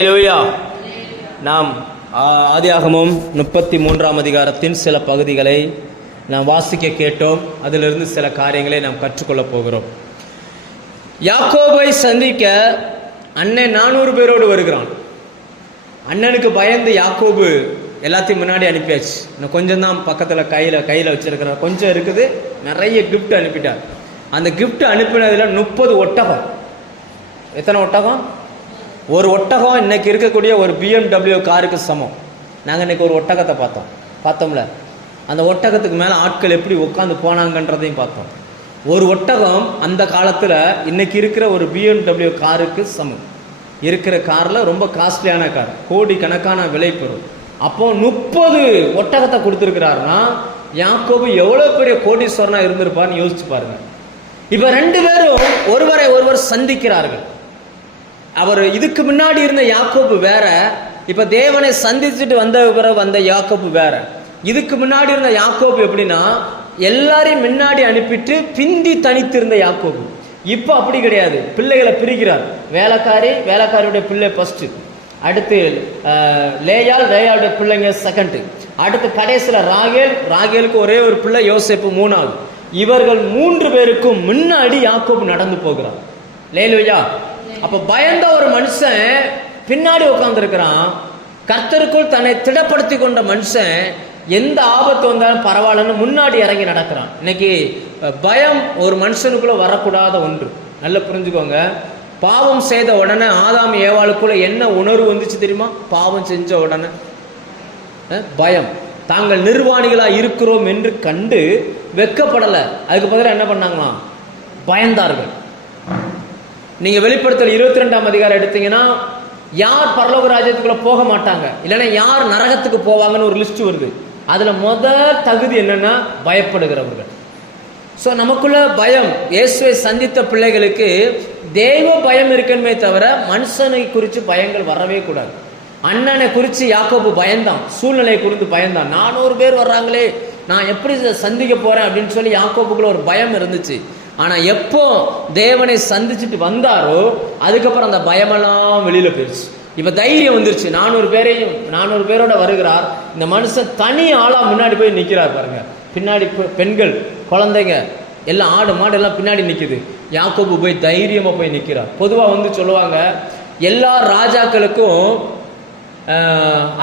ஹல்லேலூயா. நாம் ஆதியாகமம் 33ஆம் அதிகாரத்தின் சில பகுதிகளை நாம் வாசிக்க கேட்டோம். அதிலிருந்து சில காரியங்களை நாம் கற்றுக்கொள்ளப் போகிறோம். யாக்கோபை சந்திக்க அண்ணன் 400 பேரோடு வருகிறான். அண்ணனுக்கு பயந்து யாக்கோபு எல்லாத்தையும் முன்னாடி அனுப்பியாச்சு. இன்னும் கொஞ்சம் தான் பக்கத்தில் கையில் வச்சிருக்கிறார், கொஞ்சம் இருக்குது. நிறைய கிஃப்ட் அனுப்பிட்டார். அந்த கிஃப்ட் அனுப்பினதில் 30 ஒட்டகம். எத்தனை ஒட்டகம்? ஒரு ஒட்டகம் இன்னைக்கு இருக்கக்கூடிய ஒரு BMW காருக்கு சமம். நாங்கள் இன்னைக்கு ஒரு ஒட்டகத்தை பார்த்தோம்ல. அந்த ஒட்டகத்துக்கு மேலே ஆட்கள் எப்படி உட்காந்து போனாங்கன்றதையும் பார்த்தோம். ஒரு ஒட்டகம் அந்த காலத்தில் இன்னைக்கு இருக்கிற ஒரு BMW காருக்கு சமம். இருக்கிற காரில் ரொம்ப காஸ்ட்லியான கார், கோடி கணக்கான விலை பெறும். அப்போ 30 ஒட்டகத்தை கொடுத்துருக்கிறாருன்னா யாக்கோபு எவ்வளோ பெரிய கோடீஸ்வரனா இருந்திருப்பார்னு யோசிச்சு பாருங்க. இப்போ 2 பேரும் ஒருவரை ஒருவர் சந்திக்கிறார்கள். அவர் இதுக்கு முன்னாடி இருந்த யாக்கோபு வேற, இப்ப தேவனை சந்திச்சுட்டு வந்த யாக்கோபு வேற. இதுக்கு முன்னாடி இருந்த யாக்கோபு எப்படின்னா எல்லாரையும் முன்னாடி அனுப்பிட்டு பிந்தி தனித்திருந்த யாக்கோபு. இப்ப அப்படி கிடையாது. பிள்ளைகளை பிரிக்கிறார். வேலைக்காரியுடைய பிள்ளை ஃபர்ஸ்ட், அடுத்து லேயாளுடைய பிள்ளைங்க செகண்ட், அடுத்து கடைசியில ராகேலுக்கு ஒரே ஒரு பிள்ளை யோசேப்பு 3வது. இவர்கள் 3 பேருக்கும் முன்னாடி யாக்கோபு நடந்து போகிறார். லேலுயா. அப்ப பயந்த ஒரு மனுஷன் பின்னாடி உட்கார்ந்து இருக்கிறான். கர்த்தருக்குள் தன்னை திடப்படுத்தி கொண்ட மனுஷன் எந்த ஆபத்து வந்தாலும் பரவாயில்லன்னு முன்னாடி இறங்கி நடக்கிறான். இன்னைக்கு பயம் ஒரு மனுஷனுக்குள்ள வரக்கூடாத ஒன்று. நல்லா புரிஞ்சுக்கோங்க. பாவம் செய்த உடனே ஆதாம் ஏவாளுக்குள்ள என்ன உணர்வு வந்துச்சு தெரியுமா? பாவம் செஞ்ச உடனே பயம். தாங்கள் நிர்வாணிகளா இருக்கிறோம் என்று கண்டு வெக்கப்படலை. அதுக்கு பதிலாக என்ன பண்ணாங்களாம்? பயந்தார்கள். நீங்க வெளிப்படுத்தல் 22ஆம் அதிகாரம் எடுத்தீங்கன்னா யார் பரலோக ராஜ்யத்துக்குள்ள போக மாட்டாங்க, இல்லைன்னா யார் நரகத்துக்கு போவாங்கன்னு ஒரு லிஸ்ட் வருது. அதுல முதல் தகுதி என்னன்னா பயப்படுகிறவர்கள். ஸோ நமக்குள்ள பயம். இயேசுவை சந்தித்த பிள்ளைகளுக்கு தெய்வ பயம் இருக்கணுமே தவிர மனுஷனை குறித்து பயங்கள் வரவே கூடாது. அண்ணனை குறித்து யாக்கோபு பயந்தான், சூழ்நிலையை குறித்து பயந்தான். 400 பேர் வர்றாங்களே, நான் எப்படி சந்திக்க போறேன் அப்படின்னு சொல்லி யாக்கோபுக்குள்ள ஒரு பயம் இருந்துச்சு. ஆனா எப்போ தேவனை சந்திச்சுட்டு வந்தாரோ அதுக்கப்புறம் அந்த பயமெல்லாம் வெளியில போயிடுச்சு. இப்ப தைரியம் வந்துருச்சு. 400 பேரோட வருகிறார். இந்த மனுஷன் தனி ஆளா முன்னாடி போய் நிக்கிறார் பாருங்க. பின்னாடி பெண்கள், குழந்தைங்க எல்லாம், ஆடு மாடு எல்லாம் பின்னாடி நிக்குது. யாக்கோபு போய் தைரியமா போய் நிக்கிறார். பொதுவா சொல்லுவாங்க, எல்லா ராஜாக்களுக்கும்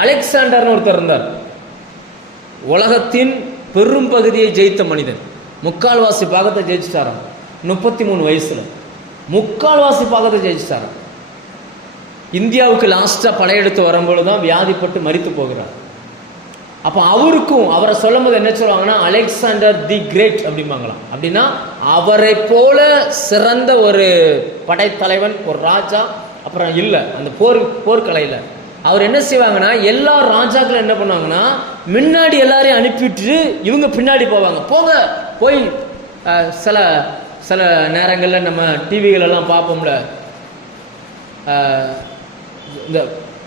அலெக்சாண்டர்னு ஒருத்தர் இருந்தார். உலகத்தின் பெரும் பகுதியை ஜெயித்த மனிதன். 3/4 பாகத்தை ஜெயிச்சுட்டாராம். 33 வயசுல 3/4 பாகத்தை ஜெயிச்சுட்டாராம். இந்தியாவுக்கு லாஸ்டா படையெடுத்து வரும்பொழுதுதான் வியாதிப்பட்டு மரித்து போகிறார். அப்ப அவரை சொல்லும் போது என்ன சொல்லுவாங்கன்னா, அலெக்சாண்டர் தி கிரேட் அப்படிம்பாங்களாம். அப்படின்னா அவரை போல சிறந்த ஒரு படைத்தலைவன், ஒரு ராஜா அப்புறம் இல்லை அந்த போர்க்கலையில. அவர் என்ன செய்வாங்கன்னா, எல்லா ராஜாக்களும் என்ன பண்ணுவாங்கன்னா முன்னாடி எல்லாரையும் அனுப்பிட்டு இவங்க பின்னாடி போவாங்க. போய் சில நேரங்களில் நம்ம டிவிகளெல்லாம் பார்ப்போம்ல, இந்த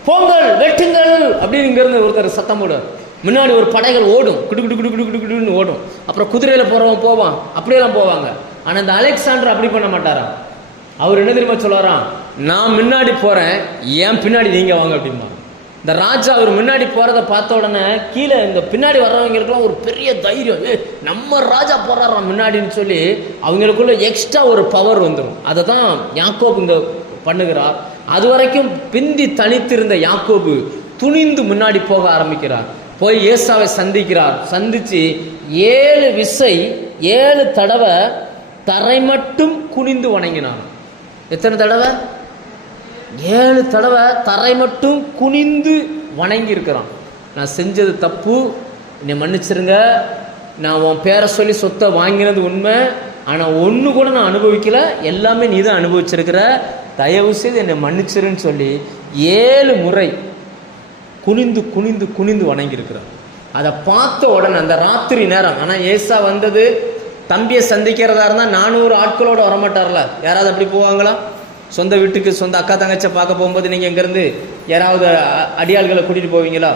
பொங்கல் வெட்டுங்கள் அப்படின்னு இங்கிருந்து ஒருத்தர் சத்தம் போடுவார். முன்னாடி ஒரு படைகள் ஓடும், குடுன்னு ஓடும். அப்புறம் குதிரையில போறவன் போவான், அப்படியெல்லாம் போவாங்க. ஆனா இந்த அலெக்சாண்டர் அப்படி பண்ண மாட்டாராம். அவர் என்ன தெரியுமா சொல்லுவாராம், நான் முன்னாடி போறேன், ஏன் பின்னாடி நீங்க வாங்க அப்படிமா. இந்த ராஜா அவர் முன்னாடி போறதை பார்த்த உடனே கீழே இந்த பின்னாடி வர்றவங்களுக்குலாம் ஒரு பெரிய தைரியம், நம்ம ராஜா போறாராம் முன்னாடின்னு சொல்லி அவங்களுக்குள்ள எக்ஸ்ட்ரா ஒரு பவர் வந்துடும். அதை தான் யாக்கோபு இந்த பண்ணுகிறார். அது வரைக்கும் பிந்தி தனித்திருந்த யாக்கோபு துணிந்து முன்னாடி போக ஆரம்பிக்கிறார். போய் ஏசாவை சந்திக்கிறார். சந்திச்சு 7 தடவை தரை மட்டும் குனிந்து வணங்கினார். எத்தனை தடவை? 7 தடவை தரை மட்டும் குனிந்து வணங்கி இருக்கிறான். நான் செஞ்சது தப்பு, என்னை மன்னிச்சிருங்க. நான் உன் பேரை சொல்லி சொத்தை வாங்கினது உண்மை, ஆனால் ஒன்று கூட நான் அனுபவிக்கல, எல்லாமே நீ தான் அனுபவிச்சிருக்கிற, தயவு செய்து என்னை மன்னிச்சிருன்னு சொல்லி 7 முறை குனிந்து குனிந்து குனிந்து வணங்கியிருக்கிறார். அதை பார்த்த உடனே அந்த ராத்திரி நேரம், ஆனால் ஏசா வந்தது தம்பியை சந்திக்கிறதா இருந்தால் 400 ஆட்களோட வரமாட்டார்ல. யாராவது அப்படி போவாங்களா? சொந்த வீட்டுக்கு சொந்த அக்கா தங்கச்சை பார்க்க போகும்போது நீங்கள் இங்கேருந்து யாராவது அடியாள்களை கூட்டிகிட்டு போவீங்களா?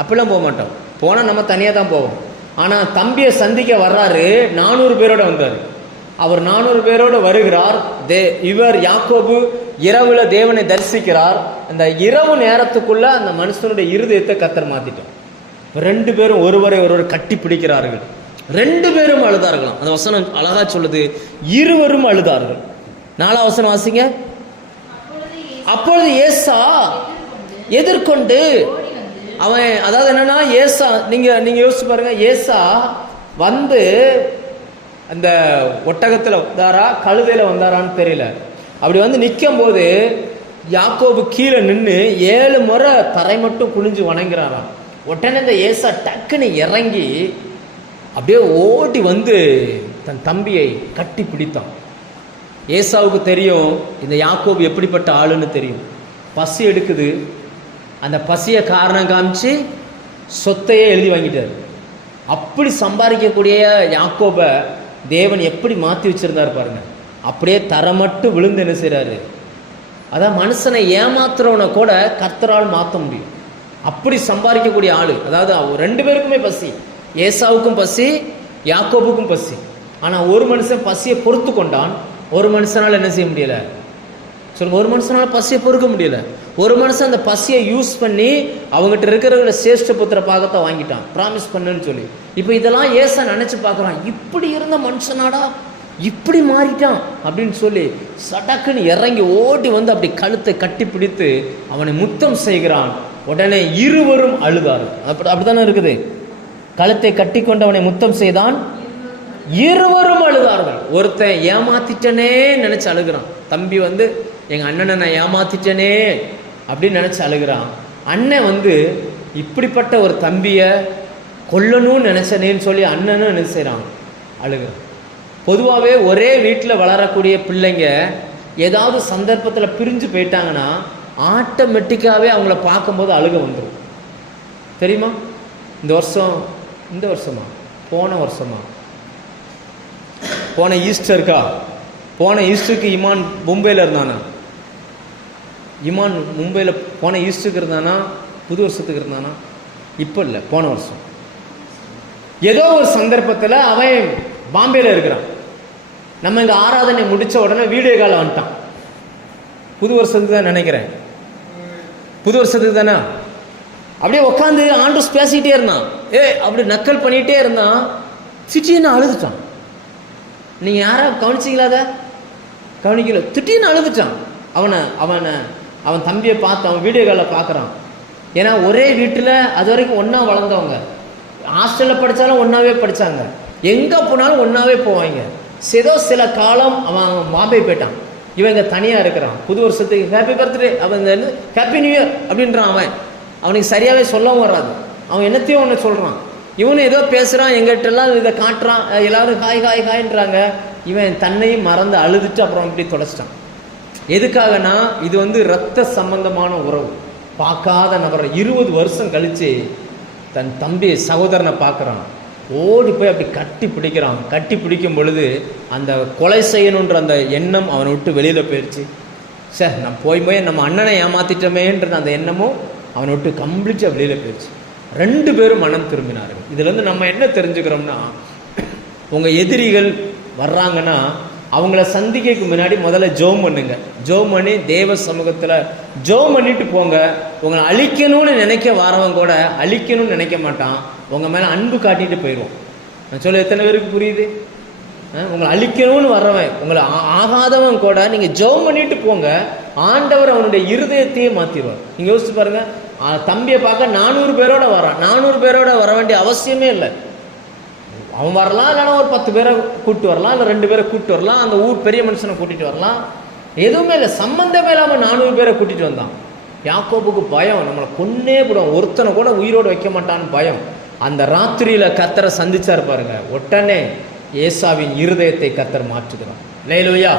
அப்படிலாம் போக மாட்டோம். போனால் நம்ம தனியாக தான் போவோம். ஆனால் தம்பியை சந்திக்க வர்றாரு, 400 பேரோட வந்தார். அவர் 400 பேரோடு வருகிறார். இவர் யாக்கோபு இரவுல தேவனை தரிசிக்கிறார். அந்த இரவு நேரத்துக்குள்ள அந்த மனுஷனுடைய இருதயத்தை கர்த்தர் மாத்திட்டார். 2 பேரும் ஒருவரை கட்டி பிடிக்கிறார்கள். 2 பேரும் அழுதார்களாம். அந்த வசனம் அழகா சொல்லுது, இருவரும் அழுதார்கள். 4ஆம் வசனம் வாசிங்க. அப்பொழுது ஏசா எதிர்கொண்டு அவன், அதாவது என்னன்னா, ஏசா நீங்க யோசிச்சு பாருங்க, ஏசா வந்து அந்த ஒட்டகத்துல வந்தாரா கழுதையில வந்தாரான்னு தெரியல. அப்படி வந்து நிற்கும் போது யாக்கோபு கீழே நின்று 7 முறை தரை மட்டும் குனிஞ்சு வணங்குறாராம். உடனே இந்த ஏசா டக்குன்னு இறங்கி அப்படியே ஓடி வந்து தன் தம்பியை கட்டி பிடித்தான். ஏசாவுக்கு தெரியும் இந்த யாக்கோபு எப்படிப்பட்ட ஆளுன்னு தெரியும். பசி எடுக்குது, அந்த பசியை காரணம் காமிச்சு சொத்தையே எழுதி வாங்கிட்டார். அப்படி சம்பாதிக்கக்கூடிய யாக்கோபை தேவன் எப்படி மாற்றி வச்சிருந்தார் பாருங்க. அப்படியே தர மட்டும் விழுந்து என்ன செய்றாரு. அதான் மனுஷனை ஏமாத்துறவனை கூட கர்த்தரால் மாற்ற முடியும். அப்படி சம்பாதிக்கக்கூடிய ஆளு. அதாவது 2 பேருக்குமே பசி, ஏசாவுக்கும் பசி, யாக்கோபுக்கும் பசி. ஆனா ஒரு மனுஷன் பசியை பொறுத்து கொண்டான், ஒரு மனுஷனால என்ன செய்ய முடியல சொல்லுங்க. ஒரு மனுஷனால பசியை பொறுக்க முடியல. ஒரு மனுஷன் அந்த பசியை யூஸ் பண்ணி அவங்ககிட்ட இருக்கிற சேஷ்ட புத்திர பாகத்தை வாங்கிட்டான், ப்ராமிஸ் பண்ணுன்னு சொல்லி. இப்போ இதெல்லாம் ஏசா நினைச்சு பார்க்குறான், இப்படி இருந்த மனுஷனாடா இப்படி மாறிட்டான் அப்படின்னு சொல்லி சடக்குன்னு இறங்கி ஓடி வந்து அப்படி கழுத்தை கட்டி பிடித்து அவனை முத்தம் செய்கிறான். உடனே இருவரும் அழுதார்கள். அப்படித்தானே இருக்குது. கழுத்தை கட்டி கொண்டு அவனை முத்தம் செய்தான், இருவரும் அழுதார்கள். ஒருத்தன் ஏமாத்திட்டனே நினைச்சு அழுகிறான். தம்பி வந்து எங்க அண்ணனை நான் ஏமாத்திட்டனே அப்படின்னு நினைச்சு அழுகிறான். அண்ணன் வந்து இப்படிப்பட்ட ஒரு தம்பிய கொல்லணும்னு நினைச்சனேன்னு சொல்லி அண்ணனும் என்ன செய்றான், அழுகிறான். பொதுவாகவே ஒரே வீட்டில் வளரக்கூடிய பிள்ளைங்க ஏதாவது சந்தர்ப்பத்தில் பிரிஞ்சு போயிட்டாங்கன்னா ஆட்டோமேட்டிக்காகவே அவங்கள பார்க்கும்போது அழுக வந்துடும். தெரியுமா? இந்த வருஷமா போன ஈஸ்டருக்கா, போன ஈஸ்டருக்கு இமான் மும்பையில் இருந்தானா, இமான் மும்பையில் போன ஈஸ்டருக்கு இருந்தானா, புது வருஷத்துக்கு இருந்தானா, இப்போ இல்லை, போன வருஷம் ஏதோ ஒரு சந்தர்ப்பத்தில் அவன் பாம்பேல இருக்கிறான். நம்ம இங்கே ஆராதனை முடித்த உடனே வீடியோ கால் வந்துட்டான். புது வருஷத்துக்கு தான் நினைக்கிறேன், புது வருஷத்துக்கு தானே. அப்படியே உட்காந்து ஆண்ட்ரூஸ் பேசிக்கிட்டே இருந்தான், அப்படி நக்கல் பண்ணிகிட்டே இருந்தான். திடீர்னு அழுதுட்டான். நீங்கள் யாராவது கவனிச்சிங்களா? அதை கவனிக்கல. திடீர்னு அழுதுட்டான். அவன் தம்பியை பார்த்து அவன் வீடியோ காலில் பார்க்குறான். ஏன்னா ஒரே வீட்டில் அது வரைக்கும் ஒன்றா வளர்ந்தவங்க, ஹாஸ்டலில் படித்தாலும் ஒன்றாவே படித்தாங்க, எங்கே போனாலும் ஒன்றாவே போவாங்க. ஏதோ சில காலம் அவன் பாம்பே போயிட்டான், இவன் இங்கே தனியாக இருக்கிறான். புது வருஷத்துக்கு ஹாப்பி பர்த்டே, அவன் ஹாப்பி நியூ இயர் அப்படின்றான். அவனுக்கு சரியாகவே சொல்லவும் வராது. அவன் என்னத்தையும் ஒன்று சொல்கிறான், இவனு ஏதோ பேசுகிறான், எங்கிட்டெல்லாம் இதை காட்டுறான், எல்லாரும் ஹாய் ஹாய் ஹாய்ன்றாங்க. இவன் தன்னையும் மறந்து அழுதுட்டு அப்புறம் இப்படி தொலைச்சிட்டான். எதுக்காகனா இது வந்து ரத்த சம்பந்தமான உறவு. பார்க்காத நபர் 20 வருஷம் கழித்து தன் தம்பி சகோதரனை பார்க்குறான். ஓடி போய் அப்படி கட்டி பிடிக்கிறான். கட்டி பிடிக்கும் பொழுது அந்த கொலை செய்யணுன்ற அந்த எண்ணம் அவனை விட்டு வெளியில் போயிடுச்சு. சார் நான் போய் நம்ம அண்ணனை ஏமாத்திட்டோமேன்ற அந்த எண்ணமும் அவனை விட்டு கம்ப்ளீட்டாக வெளியில் போயிடுச்சு. 2 பேரும் மனம் திரும்பினார்கள். இதுலேருந்து நம்ம என்ன தெரிஞ்சுக்கிறோம்னா, உங்கள் எதிரிகள் வர்றாங்கன்னா அவங்கள சந்திக்கைக்கு முன்னாடி முதல்ல ஜெபம் பண்ணுங்க. ஜெபம் பண்ணி தேவ சமூகத்தில் ஜெபம் பண்ணிட்டு போங்க. உங்களை அழிக்கணும்னு நினைக்க வரவன் கூட அழிக்கணும்னு நினைக்க மாட்டான், உங்கள் மேலே அன்பு காட்டிட்டு போயிடுவோம். நான் சொல்ல எத்தனை பேருக்கு புரியுது? உங்களை அழிக்கணும்னு வர்றவன், உங்களை ஆகாதவன் கூட நீங்கள் ஜெபம் பண்ணிட்டு போங்க, ஆண்டவர் அவனுடைய இருதயத்தையே மாற்றிடுவார். நீங்கள் யோசிச்சு பாருங்க, தம்பியை பார்க்க 400 பேரோட வரான். 400 பேரோட வர வேண்டிய அவசியமே இல்லை. அவன் வரலாம், இல்லைன்னா ஒரு 10 பேரை கூப்பிட்டு வரலாம், இல்லை 2 பேரை கூப்பிட்டு வரலாம், அந்த ஊர் பெரிய மனுஷனை கூட்டிகிட்டு வரலாம். எதுவுமே இல்லை, சம்பந்தமே இல்லாமல் 400 பேரை கூட்டிகிட்டு வந்தான். யாக்கோபுக்கு பயம், நம்மளை கொன்னே போடுவோம், ஒருத்தனை கூட உயிரோடு வைக்க மாட்டான்னு பயம். அந்த ராத்திரியில் கர்த்தரை சந்திச்சார் பாருங்க. உடனே ஏசாவின் இருதயத்தை கர்த்தர் மாற்றுகிறார். அல்லேலூயா.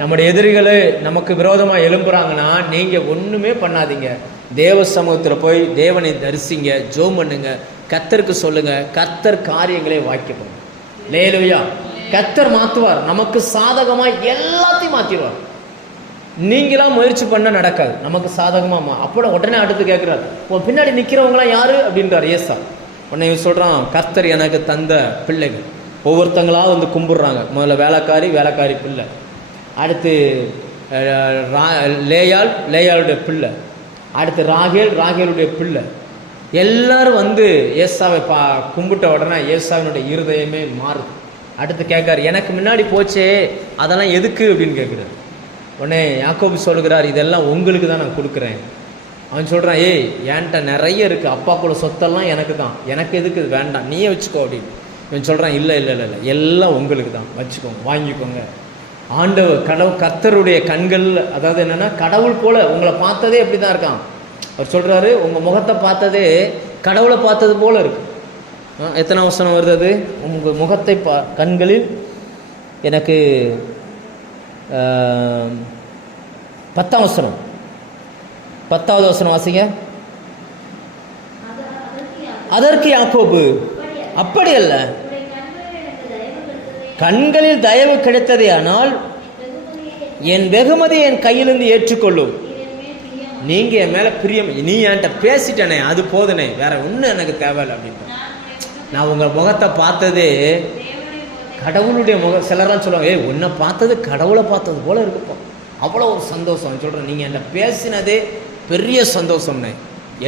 நம்முடைய எதிரிகள் நமக்கு விரோதமாக எழும்புறாங்கன்னா நீங்கள் ஒன்றுமே பண்ணாதீங்க. தேவ சமூகத்தில் போய் தேவனை தரிசிங்க, ஜெபம் பண்ணுங்க, கர்த்தருக்கு சொல்லுங்க, கர்த்தர் காரியங்களே வாய்க்கப்படும். அல்லேலூயா. கர்த்தர் மாற்றுவார், நமக்கு சாதகமாக எல்லாத்தையும் மாற்றிடுவார். நீங்களாம் முயற்சி பண்ண நடக்காது, நமக்கு சாதகமாக. அப்போ உடனே அடுத்து கேட்குறாரு, உன் பின்னாடி நிற்கிறவங்களாம் யாரு அப்படின்றார் ஏசா. உடனே சொல்கிறான், கர்த்தர் எனக்கு தந்த பிள்ளைகள். ஒவ்வொருத்தங்களாக வந்து கும்பிடுறாங்க. முதல்ல வேலைக்காரி பிள்ளை, அடுத்து லேயாளுடைய பிள்ளை, அடுத்து ராகேலுடைய பிள்ளை. எல்லாரும் வந்து ஏசாவை கும்பிட்ட உடனே ஏசாவினுடைய இருதயமே மாறுது. அடுத்து கேட்காரு, எனக்கு முன்னாடி போச்சே அதெல்லாம் எதுக்கு அப்படின்னு கேட்குறாரு. உடனே யாக்கோபு சொல்கிறார், இதெல்லாம் உங்களுக்கு தான் நான் கொடுக்குறேன். அவன் சொல்கிறான், ஏய் என்கிட்ட நிறைய இருக்குது, அப்பாக்குள்ள சொத்தெல்லாம் எனக்கு தான், எனக்கு எதுக்கு இது வேண்டாம், நீயே வச்சுக்கோ அப்படின்னு. இவன் சொல்கிறான், இல்லை இல்லை இல்லை இல்லை, எல்லாம் உங்களுக்கு தான், வச்சுக்கோங்க, வாங்கிக்கோங்க. ஆண்டவர் கர்த்தருடைய கண்கள், அதாவது என்னென்னா கடவுள் போல உங்களை பார்த்ததே எப்படி தான் இருக்கான். அவர் சொல்கிறாரு, உங்கள் முகத்தை பார்த்ததே கடவுளை பார்த்தது போல இருக்கு. எத்தனை வசனம் வருது அது? உங்கள் முகத்தை கண்களில் எனக்கு 10ஆம் வசனம், 10வது வசனம் வாசிங்க. அதற்கு யாக்கோபு, அப்படி அல்ல, கண்களில் தயவு கிடைத்ததே, ஆனால் என் வெகுமதி என் கையிலிருந்து ஏற்றுக்கொள்ளும். நீங்க என் மேல பிரியம், நீ என்கிட்ட பேசிட்டனே அது போதுனே, வேற ஒன்றும் எனக்கு தேவையில்லை அப்படின்னு. நான் உங்க முகத்தை பார்த்ததே கடவுளுடைய முகம். சிலர்லாம் சொல்லுவாங்க, ஏய் உன்னை பார்த்தது கடவுளை பார்த்தது போல இருக்குப்பா, அவ்வளோ ஒரு சந்தோஷம். சொல்கிறேன், நீங்கள் என்னை பேசினதே பெரிய சந்தோஷம்னே,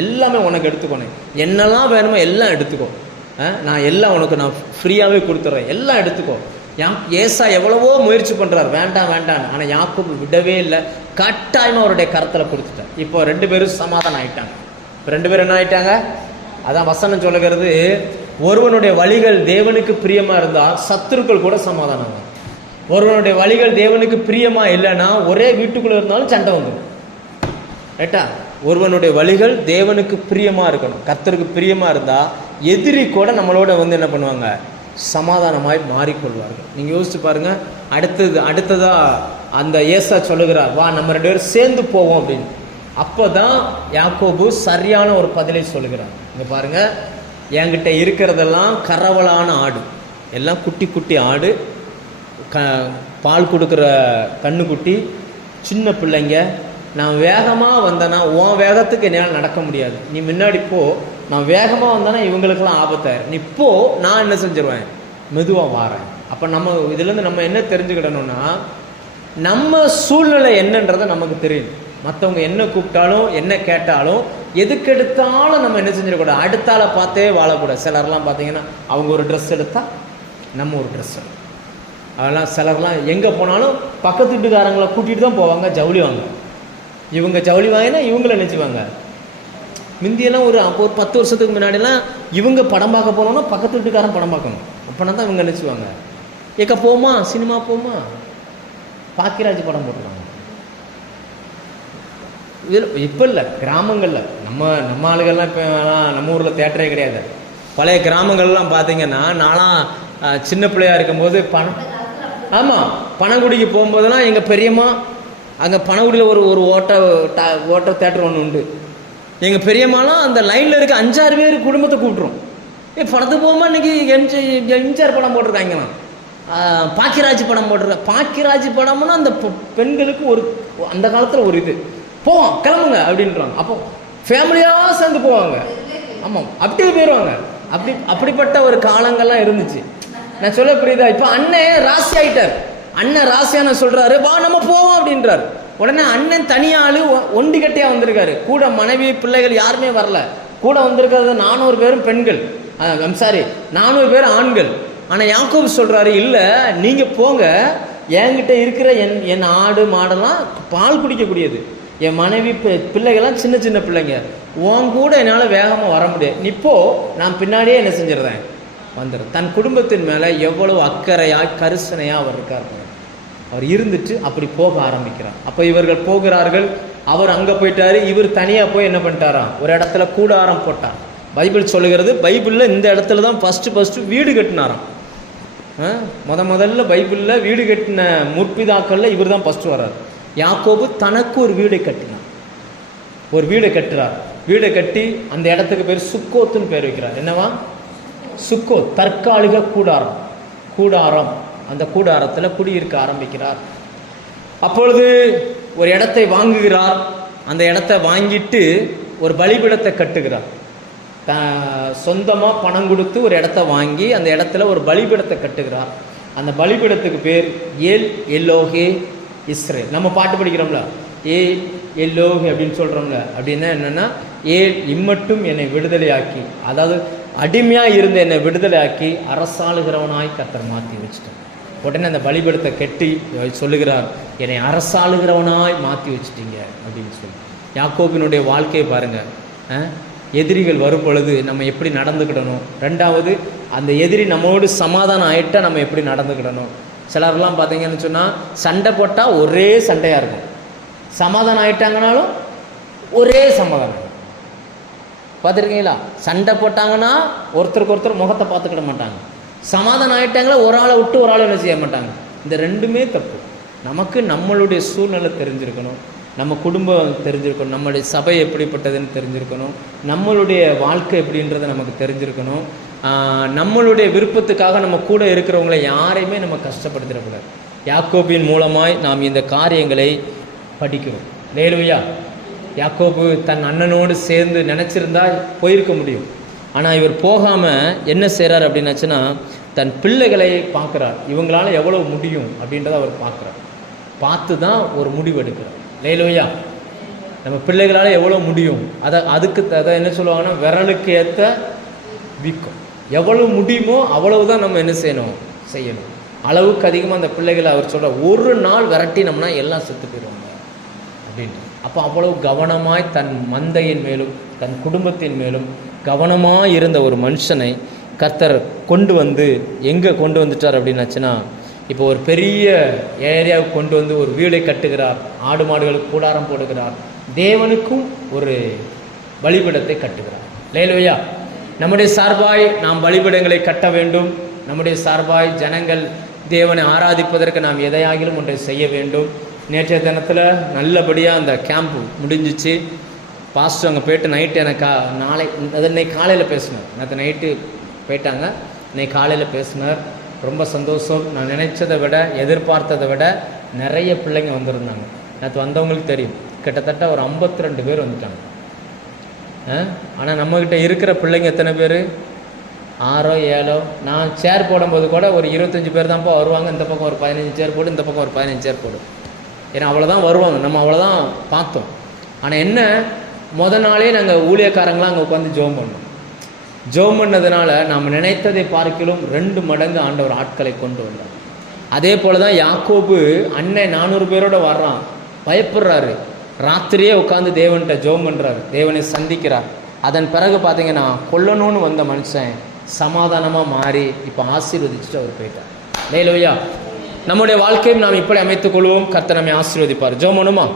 எல்லாமே உனக்கு எடுத்துக்கோனே, என்னெல்லாம் வேணுமோ எல்லாம் எடுத்துக்கோ, நான் எல்லாம் உனக்கு நான் ஃப்ரீயாகவே கொடுத்துட்றேன், எல்லாம் எடுத்துக்கோ. ஏசா எவ்வளவோ முயற்சி பண்ணுறாரு, வேண்டாம் வேண்டாம், ஆனால் யாக்கோபு விடவே இல்லை, கட்டாயமாக அவருடைய கரத்தில் கொடுத்துட்டார். இப்போ 2 பேரும் சமாதானம் ஆகிட்டாங்க. இப்போ 2 பேரும் என்ன ஆகிட்டாங்க? அதான் வசனம் சொல்லுகிறது, ஒருவனுடைய வழிகள் தேவனுக்கு பிரியமா இருந்தால் சத்துருக்கள் கூட சமாதானம். ஒருவனுடைய வழிகள் தேவனுக்கு பிரியமா இல்லைன்னா ஒரே வீட்டுக்குள்ள இருந்தாலும் சண்டை வந்துடும். ரைட்டா? ஒருவனுடைய வழிகள் தேவனுக்கு பிரியமா இருக்கணும், கர்த்தருக்கு பிரியமா இருந்தா எதிரி கூட நம்மளோட வந்து என்ன பண்ணுவாங்க? சமாதானமாய் மாறிக்கொள்வார்கள். நீங்க யோசிச்சு பாருங்க. அடுத்ததா அந்த ஏசா சொல்லுகிறார், வா நம்ம 2 பேரும் சேர்ந்து போவோம் அப்படின்னு. அப்போதான் யாக்கோபு சரியான ஒரு பதிலை சொல்லுகிறார். இங்க பாருங்க, என்கிட்ட இருக்கிறதெல்லாம் கரவலான ஆடு, எல்லாம் குட்டி குட்டி ஆடு, பால் கொடுக்குற கண்ணுக்குட்டி, சின்ன பிள்ளைங்க. நான் வேகமாக வந்தேன்னா உன் வேகத்துக்கு என்னால் நடக்க முடியாது, நீ முன்னாடி போ. நான் வேகமாக வந்தேன்னா இவங்களுக்கெல்லாம் ஆபத்தாயிரும், நீ போ, நான் என்ன செஞ்சிருவேன்? மெதுவாக வாரேன். அப்போ நம்ம இதுலேருந்து நம்ம என்ன தெரிஞ்சுக்கிடணும்னா, நம்ம சூழ்நிலை என்னன்றதை நமக்கு தெரியும். மற்றவங்க என்ன கூப்பிட்டாலும் என்ன கேட்டாலும் எதுக்கெடுத்தாலும் நம்ம என்ன செஞ்சிடக்கூடாது? அடுத்தால பார்த்தே வாழக்கூடாது. சிலர்லாம் பார்த்தீங்கன்னா அவங்க ஒரு ட்ரெஸ் எடுத்தா நம்ம ஒரு ட்ரெஸ் எடுத்தோம். அதெல்லாம் சிலர்லாம் எங்கே போனாலும் பக்கத்து வீட்டுக்காரங்களை கூட்டிகிட்டு தான் போவாங்க, ஜவுளி வாங்க. இவங்க ஜவுளி வாங்கினா இவங்கள நினச்சிவாங்க. முந்தியெல்லாம் ஒரு 10 வருஷத்துக்கு முன்னாடிலாம் இவங்க படம் பார்க்க போனோன்னா பக்கத்து வீட்டுக்காரன் படம் பார்க்கணும், அப்போனா தான் இவங்க நினச்சிவாங்க. ஏக்க போமா, சினிமா போமா, பாக்கியராஜ் படம் போட்டுருவாங்க. இதில் இப்போ இல்லை, கிராமங்களில் நம்ம ஆளுகள்லாம் இப்போ நம்ம ஊரில் தேட்டரே கிடையாது. பழைய கிராமங்கள்லாம் பார்த்தீங்கன்னா, நான்லாம் சின்ன பிள்ளையாக இருக்கும்போது பனங்குடிக்கு போகும்போதெல்லாம் எங்கள் பெரியம்மா அங்கே பனங்குடியில் ஒரு ஓட்ட தேட்டர் ஒன்று உண்டு. எங்கள் பெரியம்மாலாம் அந்த லைனில் இருக்க 5-6 பேர் குடும்பத்தை கூப்பிட்ருவோம். படத்துக்கு போகும்போது இன்னைக்கு எம்ஜிஆர் படம் போட்டிருக்காங்கண்ணா, பாக்கியராஜ் படம் போட்டிருக்கேன். பாக்கியராஜ் படம்னா அந்த பெண்களுக்கு ஒரு அந்த காலத்தில் ஒரு இது, போவோம் கிளம்புங்க அப்படின்றாங்க. அப்போ ஃபேமிலியாக சேர்ந்து போவாங்க. ஆமாம், அப்படியே போயிடுவாங்க. அப்படிப்பட்ட ஒரு காலங்கள்லாம் இருந்துச்சு. நான் சொல்ல புரியுதா? இப்போ அண்ணன் ராசி ஆயிட்டார். அண்ணன் ராசியான சொல்றாரு, வா நம்ம போவோம் அப்படின்றாரு. உடனே அண்ணன் தனியாளு ஒண்டி கட்டியா வந்திருக்காரு. கூட மனைவி பிள்ளைகள் யாருமே வரல. கூட வந்திருக்கிறது 400 பேரும் பெண்கள், 400 பேர் ஆண்கள். ஆனால் யாக்கோபு சொல்றாரு, இல்லை நீங்க போங்க, என்கிட்ட இருக்கிற என் ஆடு மாடெல்லாம் பால் குடிக்கக்கூடியது, என் மனைவி பிள்ளைகள்லாம் சின்ன சின்ன பிள்ளைங்க, உன் கூட என்னால் வேகமாக வர முடியாது, நிப்போ நான் பின்னாடியே என்ன செஞ்சிடறேன் வந்துடுறேன். தன் குடும்பத்தின் மேலே எவ்வளவு அக்கறையாய் கரிசனையாக அவர் இருக்கார். அவர் இருந்துட்டு அப்படி போக ஆரம்பிக்கிறார். அப்போ இவர்கள் போகிறார்கள். அவர் அங்கே போயிட்டாரு, இவர் தனியாக போய் என்ன பண்ணிட்டாராம்? ஒரு இடத்துல கூடாரம் போட்டார். பைபிள் சொல்லுகிறது, பைபிளில் இந்த இடத்துல தான் ஃபஸ்ட்டு வீடு கட்டினாராம். முதல்ல பைபிளில் வீடு கட்டின முற்பிதாக்களில் இவர் தான் ஃபஸ்ட்டு வர்றார். யாக்கோபு தனக்கு ஒரு வீடை கட்டினார். ஒரு வீடை கட்டுறார். வீடை கட்டி அந்த இடத்துக்கு பேர் சுக்கோத்துன்னு பேர் வைக்கிறார். என்னவா? சுக்கோத், தற்காலிக கூடாரம். அந்த கூடாரத்தில் குடியிருக்க ஆரம்பிக்கிறார். அப்பொழுது ஒரு இடத்தை வாங்குகிறார். அந்த இடத்தை வாங்கிட்டு ஒரு பலிபீடத்தை கட்டுகிறார். சொந்தமாக பணம் கொடுத்து ஒரு இடத்த வாங்கி அந்த இடத்துல ஒரு பலிபீடத்தை கட்டுகிறார். அந்த பலிபீடத்துக்கு பேர் ஏல் எல்லோகே இஸ்ரேல். நம்ம பாட்டு படிக்கிறோம்ல, ஏ எல்லோஹி அப்படின்னு சொல்கிறோம்ல, அப்படின்னா என்னென்னா இம்மட்டும் என்னை விடுதலையாக்கி, அதாவது அடிமையாக இருந்து என்னை விடுதலையாக்கி அரசாளுகிறவனாய் கர்த்தர் மாற்றி வச்சுட்டார். உடனே அந்த பலிபீடத்தை கெட்டி சொல்லுகிறார், என்னை அரசாளுகிறவனாய் மாற்றி வச்சுட்டீங்க அப்படின்னு சொல்லி. யாக்கோபினுடைய வாழ்க்கையை பாருங்கள். எதிரிகள் வரும் பொழுது நம்ம எப்படி நடந்துக்கிடணும், ரெண்டாவது அந்த எதிரி நம்மளோடு சமாதானம் ஆகிட்டா நம்ம எப்படி நடந்துக்கிடணும். சிலர்லாம் பார்த்தீங்கன்னு சொன்னால் சண்டை போட்டால் ஒரே சண்டையாக இருக்கும், சமாதானம் ஆகிட்டாங்கனாலும் ஒரே சமாதானம். பார்த்துருக்கீங்களா? சண்டை போட்டாங்கன்னா ஒருத்தருக்கு ஒருத்தர் முகத்தை பார்த்துக்கிட மாட்டாங்க, சமாதானம் ஆகிட்டாங்களா ஒரு ஆளை விட்டு ஒரு ஆளை என்ன செய்ய மாட்டாங்க. இந்த ரெண்டுமே தப்பு. நமக்கு நம்மளுடைய சூழ்நிலை தெரிஞ்சிருக்கணும், நம்ம குடும்பம் தெரிஞ்சிருக்கணும், நம்மளுடைய சபை எப்படிப்பட்டதுன்னு தெரிஞ்சிருக்கணும், நம்மளுடைய வாழ்க்கை எப்படின்றத நமக்கு தெரிஞ்சிருக்கணும். நம்மளுடைய விருப்பத்துக்காக நம்ம கூட இருக்கிறவங்களை யாரையுமே நம்ம கஷ்டப்படுத்திடக்கூடாது. யாக்கோபின் மூலமாய் நாம் இந்த காரியங்களை படிக்கிறோம். லேலுயா. யாக்கோபு தன் அண்ணனோடு சேர்ந்து நினச்சிருந்தா போயிருக்க முடியும். ஆனால் இவர் போகாமல் என்ன செய்கிறார் அப்படின்னாச்சுன்னா, தன் பிள்ளைகளை பார்க்குறார். இவங்களால எவ்வளோ முடியும் அப்படின்றத அவர் பார்க்குறார். பார்த்து தான் ஒரு முடிவு எடுக்கிறார். லேலுயா. நம்ம பிள்ளைகளால் எவ்வளோ முடியும், அதுக்கு என்ன சொல்லுவாங்கன்னா, விரலுக்கு ஏற்ற வீக்கம். எவ்வளோ முடியுமோ அவ்வளவுதான் நம்ம என்ன செய்யணும். அளவுக்கு அதிகமாக அந்த பிள்ளைகளை அவர் சொல்கிற, ஒரு நாள் விரட்டினோம்னா எல்லாம் செத்து போயிடுவாங்க அப்படின்ட்டு. அப்போ அவ்வளவு கவனமாய் தன் மந்தையின் மேலும் தன் குடும்பத்தின் மேலும் கவனமாக இருந்த ஒரு மனுஷனை கர்த்தர் கொண்டு வந்து எங்கே கொண்டு வந்துட்டார் அப்படின்னாச்சுன்னா, இப்போ ஒரு பெரிய ஏரியாவுக்கு கொண்டு வந்து ஒரு வீடை கட்டுகிறார், ஆடு மாடுகளுக்கு கூடாரம் போடுகிறார், தேவனுக்கும் ஒரு பலிபீடத்தை கட்டுகிறார். லேலுயா. நம்முடைய சார்பாய் நாம் பலிபீடங்களை கட்ட வேண்டும். நம்முடைய சார்பாய் ஜனங்கள் தேவனை ஆராதிப்பதற்கு நாம் எதையாகிலும் ஒன்றை செய்ய வேண்டும். நேற்றைய தினத்தில் நல்லபடியாக அந்த கேம்ப் முடிஞ்சிச்சு. பாஸ்டர் அங்கே போய்ட்டு நைட்டு எனக்கு இன்னைக்கு காலையில் பேசினார். நேற்று நைட்டு போயிட்டாங்க, இன்னைக்கு காலையில் பேசினார். ரொம்ப சந்தோஷம். நான் நினைச்சதை விட எதிர்பார்த்ததை விட நிறைய பிள்ளைங்க வந்திருந்தாங்க. நேற்று வந்தவங்களுக்கு தெரியும், கிட்டத்தட்ட ஒரு 52 பேர் வந்துட்டாங்க. ஆனால் நம்மக்கிட்ட இருக்கிற பிள்ளைங்க எத்தனை பேர்? 6 7. நான் சேர் போடும்போது கூட ஒரு 25 பேர் தான்ப்பா வருவாங்க. இந்த பக்கம் ஒரு 15 சேர் போடு, இந்த பக்கம் ஒரு 15 சேர் போடு. ஏன்னா அவ்வளோதான் வருவாங்க, நம்ம அவ்வளோதான் பார்த்தோம். ஆனால் என்ன, நாளே நாங்கள் ஊழியக்காரங்களாம் அங்கே உட்காந்து ஜெபம் பண்ணோம். ஜெபம் பண்ணதுனால நாம் நினைத்ததை பார்க்கிலும் 2 மடங்கு ஆண்டவர் ஆட்களை கொண்டு வந்தார். அதே போல் தான் யாக்கோபு அண்ணன் 400 பேரோடு வர்றான், பயப்படுறாரு. ராத்திரியே உட்காந்து தேவன்கிட்ட ஜெபம் பண்ணுறாரு, தேவனை சந்திக்கிறார். அதன் பிறகு பார்த்தீங்கன்னா கொல்லணும்னு வந்த மனுஷன் சமாதானமாக மாறி இப்போ ஆசீர்வதிச்சுட்டு அவர் போயிட்டார். லேலுயா. நம்முடைய வாழ்க்கையும் நாம் இப்படி அமைத்துக் கொள்வோம். கர்த்தர் நம்மை ஆசீர்வதிப்பார். ஜெபம் பண்ணுமா?